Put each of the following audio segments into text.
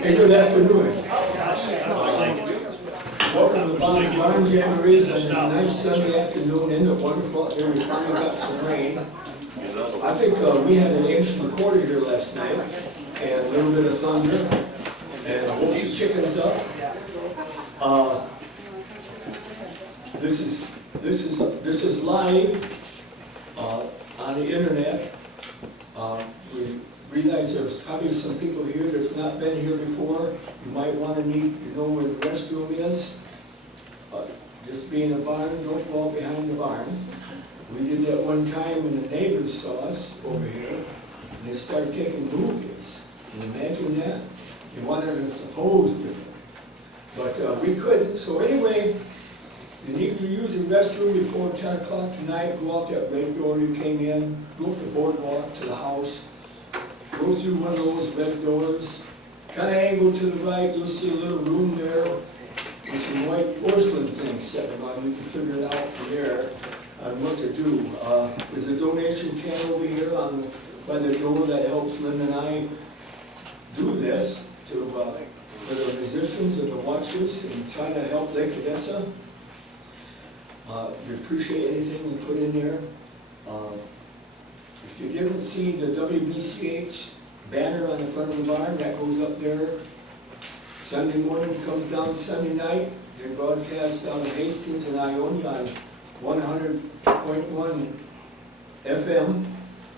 Hey, good afternoon. Welcome to Barn Jamborees on this nice sunny afternoon in the wonderful area. We finally got some rain. I think we had an inch and a quarter here last night, and a little bit of thunder, and I woke the chickens up. This is live on the internet. We realize there's probably some people here that's not been here before. You might want to need to know where the restroom is. Just being a barn, don't walk behind the barn. We did that one time when the neighbors saw us over here, and they started taking movies. Can you imagine that? They wanted us to pose different. But we couldn't. So anyway, you need to use the restroom before 10 o'clock tonight. Go out that red door you came in, go up the boardwalk to the house, go through one of those red doors, kind of angle to the right, you'll see a little room there with some white porcelain things set around. You can figure it out from there on what to do. There's a donation can over here by the door that helps Lynn and I do this for the musicians and the watchers and trying to help Lake Odessa. We appreciate anything you put in there. If you didn't see the WBCH banner on the front of the barn, that goes up there. Sunday morning comes down Sunday night. They broadcast out of Hastings and Ionia on 100.1 FM.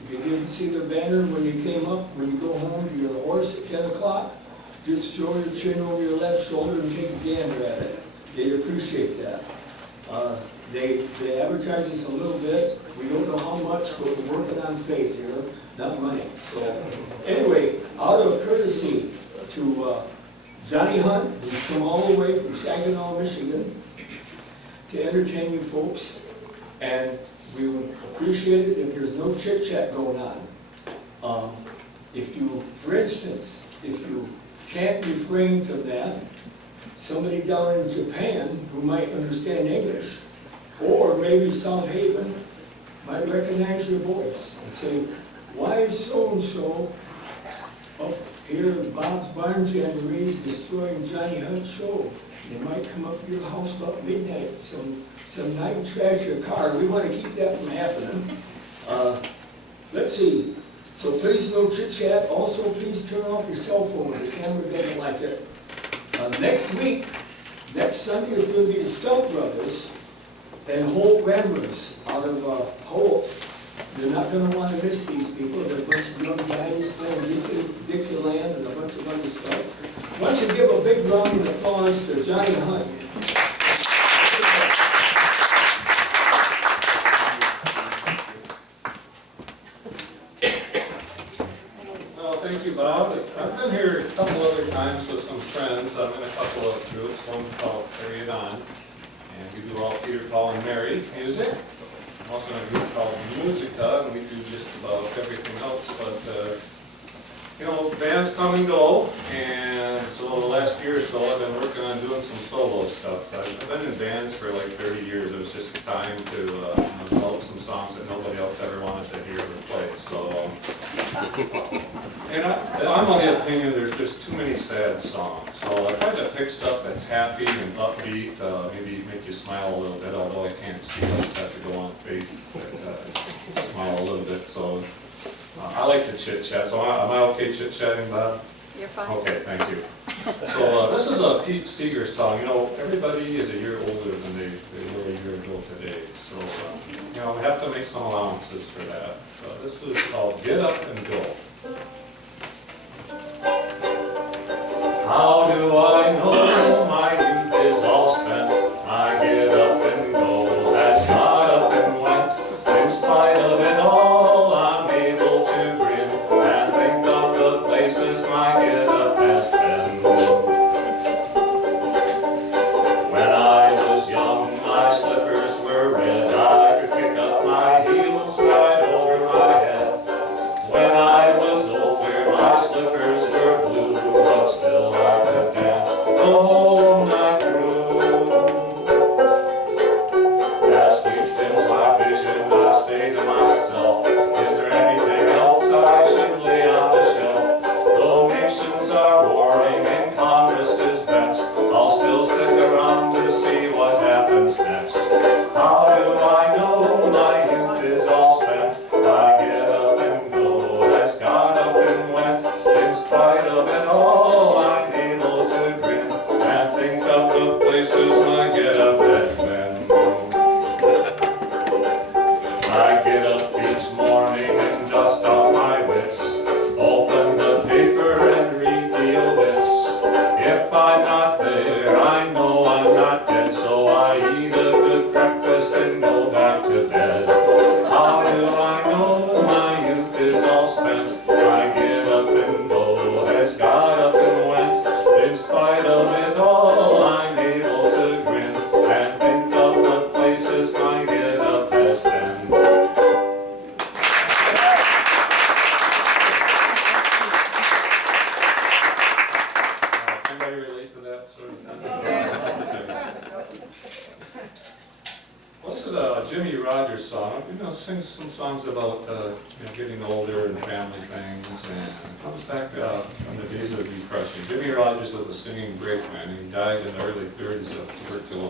If you didn't see the banner when you came up, when you go home to your horse at 10 o'clock, just throw your chin over your left shoulder and take a gander at it. They appreciate that. They advertise us a little bit. We don't know how much, but we're working on faith here, not money. So anyway, out of courtesy to Johnny Hunt, who's come all the way from Saginaw, Michigan, to entertain you folks, and we would appreciate it if there's no chit-chat going on. If you, for instance, if you can't refrain from that, somebody down in Japan who might understand English, or maybe South Haven, might recognize your voice and say, why is so-and-so up here at Bob's Barn Jamborees destroying Johnny Hunt's show? They might come up to your house about midnight, some night trash your car. We want to keep that from happening. Let's see. So please no chit-chat. Also, please turn off your cell phones. The camera doesn't like it. Next week, next Sunday is going to be the Stump Brothers and Holt Ramblers out of Holt. You're not going to want to miss these people. They're a bunch of young guys playing Dixieland and a bunch of other stuff. Why don't you give a big round of applause to Johnny Hunt. Thank you, Bob. I've been here a couple other times with some friends. I'm in a couple of groups. One's called Carry It On, and we do all Peter, Paul, and Mary music. I'm also in a group called Musica, and we do just about everything else. But you know, bands come and go, and so the last year or so, I've been working on doing some solo stuff. I've been in bands for like 30 years. It was just time to develop some songs that nobody else ever wanted to hear or play. So. And I'm on the opinion there's just too many sad songs. So I try to pick stuff that's happy and upbeat, maybe make you smile a little bit, although I can't see, I just have to go on faith, but smile a little bit. So I like to chit-chat. So am I okay chit-chatting, Bob? You're fine. Okay, thank you. So this is a Pete Seeger song. You know, everybody is a year older than they were a year ago today. So, you know, we have to make some allowances for that. So this is called Get Up and Go. How do I know my youth is all spent? I get up and go, that's got up and went. In spite of it all, I'm able to grin and think of the places my get up has been. When I was young, my slippers were red. I could pick up my heels right over my head. When I was older, my slippers were blue, but still I could dance the whole night through. As sleep dims my vision, I say to myself, is there anything else I should lay on the shelf? Though nations are warring of it all, I'm able to grin and think of the places my get-up has been. I get up each morning and dust off my wits, open the paper and read the obits. If I'm not there, I know I'm not dead, so I eat a good breakfast and go back to bed. How do I know my youth is all spent? I get up and go, has got up and went. In spite of it all, I'm able to grin and think of the places my get-up has been. Anybody relate to that sort of thing? Well, this is a Jimmy Rogers song. Sings some songs about getting older and family things, and it comes back from the days of the Depression. Jimmy Rogers was a singing brakeman. He died in the early 30s of tuberculosis.